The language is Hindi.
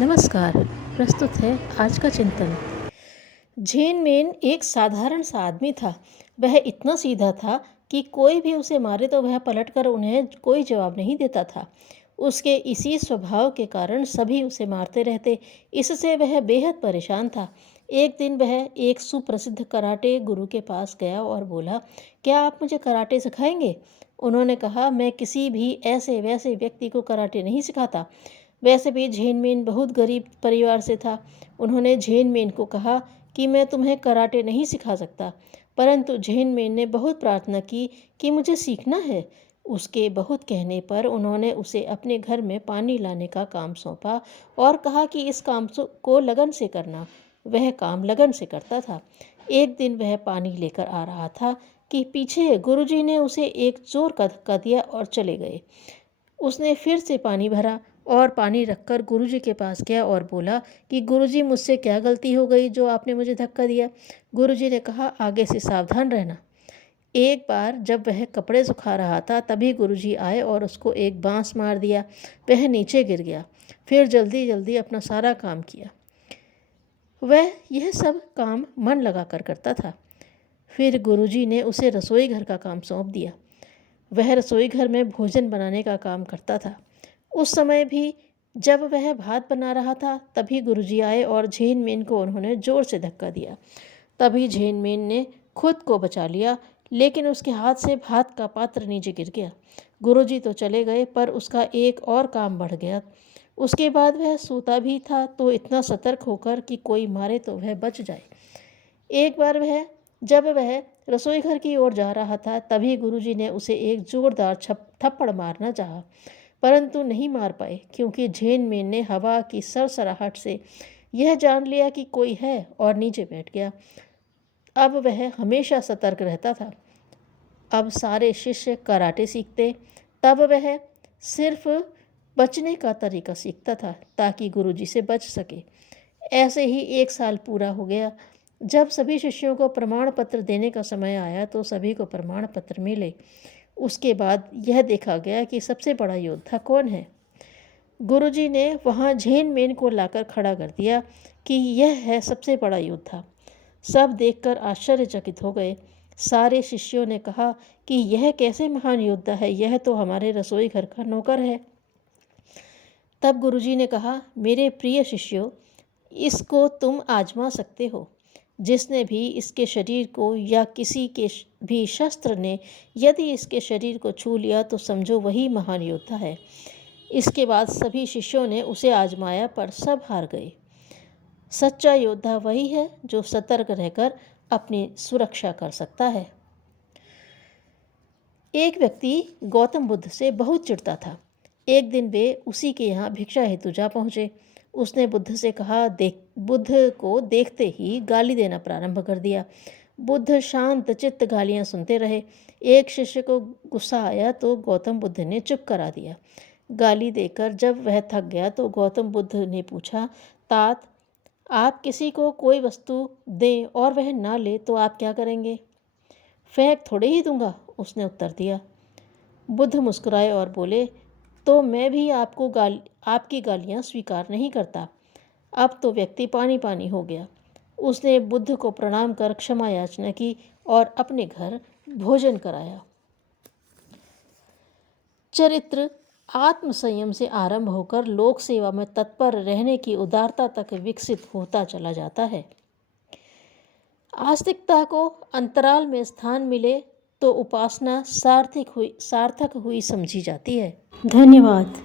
नमस्कार। प्रस्तुत है आज का चिंतन। झेन मेन एक साधारण सा आदमी था। वह इतना सीधा था कि कोई भी उसे मारे तो वह पलटकर उन्हें कोई जवाब नहीं देता था। उसके इसी स्वभाव के कारण सभी उसे मारते रहते। इससे वह बेहद परेशान था। एक दिन वह एक सुप्रसिद्ध कराटे गुरु के पास गया और बोला, क्या आप मुझे कराटे सिखाएंगे? उन्होंने कहा, मैं किसी भी ऐसे वैसे व्यक्ति को कराटे नहीं सिखाता। वैसे भी झेनमेन बहुत गरीब परिवार से था। उन्होंने झेनमेन को कहा कि मैं तुम्हें कराटे नहीं सिखा सकता, परंतु झेनमेन ने बहुत प्रार्थना की कि मुझे सीखना है। उसके बहुत कहने पर उन्होंने उसे अपने घर में पानी लाने का काम सौंपा और कहा कि इस काम को लगन से करना। वह काम लगन से करता था। एक दिन वह पानी लेकर आ रहा था कि पीछे गुरुजी ने उसे एक जोर का धक्का दिया और चले गए। उसने फिर से पानी भरा और पानी रखकर गुरुजी के पास गया और बोला कि गुरुजी, मुझसे क्या गलती हो गई जो आपने मुझे धक्का दिया? गुरुजी ने कहा, आगे से सावधान रहना। एक बार जब वह कपड़े सुखा रहा था तभी गुरुजी आए और उसको एक बांस मार दिया। वह नीचे गिर गया। फिर जल्दी जल्दी अपना सारा काम किया। वह यह सब काम मन लगाकर करता था। फिर गुरुजी ने उसे रसोई घर का काम सौंप दिया। वह रसोई घर में भोजन बनाने का काम करता था। उस समय भी जब वह भात बना रहा था तभी गुरुजी आए और झेनमेन को उन्होंने जोर से धक्का दिया। तभी झेनमेन ने खुद को बचा लिया, लेकिन उसके हाथ से भात का पात्र नीचे गिर गया। गुरुजी तो चले गए पर उसका एक और काम बढ़ गया। उसके बाद वह सोता भी था तो इतना सतर्क होकर कि कोई मारे तो वह बच जाए। एक बार जब वह रसोई घर की ओर जा रहा था तभी गुरुजी ने उसे एक जोरदार थप्पड़ मारना चाहा, परंतु नहीं मार पाए क्योंकि झेनमेन ने हवा की सरसराहट से यह जान लिया कि कोई है और नीचे बैठ गया। अब वह हमेशा सतर्क रहता था। अब सारे शिष्य कराटे सीखते, तब वह सिर्फ बचने का तरीका सीखता था ताकि गुरुजी से बच सके। ऐसे ही 1 साल पूरा हो गया। जब सभी शिष्यों को प्रमाण पत्र देने का समय आया तो सभी को प्रमाण पत्र मिले। उसके बाद यह देखा गया कि सबसे बड़ा योद्धा कौन है। गुरुजी ने वहाँ झेनमेन को लाकर खड़ा कर दिया कि यह है सबसे बड़ा योद्धा। सब देखकर आश्चर्यचकित हो गए। सारे शिष्यों ने कहा कि यह कैसे महान योद्धा है, यह तो हमारे रसोई घर का नौकर है। तब गुरुजी ने कहा, मेरे प्रिय शिष्यों, इसको तुम आजमा सकते हो। जिसने भी इसके शरीर को या किसी के भी शस्त्र ने यदि इसके शरीर को छू लिया तो समझो वही महान योद्धा है। इसके बाद सभी शिष्यों ने उसे आजमाया पर सब हार गए। सच्चा योद्धा वही है जो सतर्क रहकर अपनी सुरक्षा कर सकता है। एक व्यक्ति गौतम बुद्ध से बहुत चिढ़ता था। एक दिन वे उसी के यहाँ भिक्षा हेतु जा पहुँचे। उसने बुद्ध से कहा, बुद्ध को देखते ही गाली देना प्रारंभ कर दिया। बुद्ध शांत चित्त गालियाँ सुनते रहे। एक शिष्य को गुस्सा आया तो गौतम बुद्ध ने चुप करा दिया। गाली देकर जब वह थक गया तो गौतम बुद्ध ने पूछा, तात, आप किसी को कोई वस्तु दें और वह ना ले तो आप क्या करेंगे? फेंक थोड़े ही दूंगा, उसने उत्तर दिया। बुद्ध मुस्कुराए और बोले, तो मैं भी आपकी गालियाँ स्वीकार नहीं करता। अब तो व्यक्ति पानी पानी हो गया। उसने बुद्ध को प्रणाम कर क्षमा याचना की और अपने घर भोजन कराया। चरित्र आत्मसंयम से आरंभ होकर लोक सेवा में तत्पर रहने की उदारता तक विकसित होता चला जाता है। आस्तिकता को अंतराल में स्थान मिले तो उपासना सार्थक हुई समझी जाती है। धन्यवाद।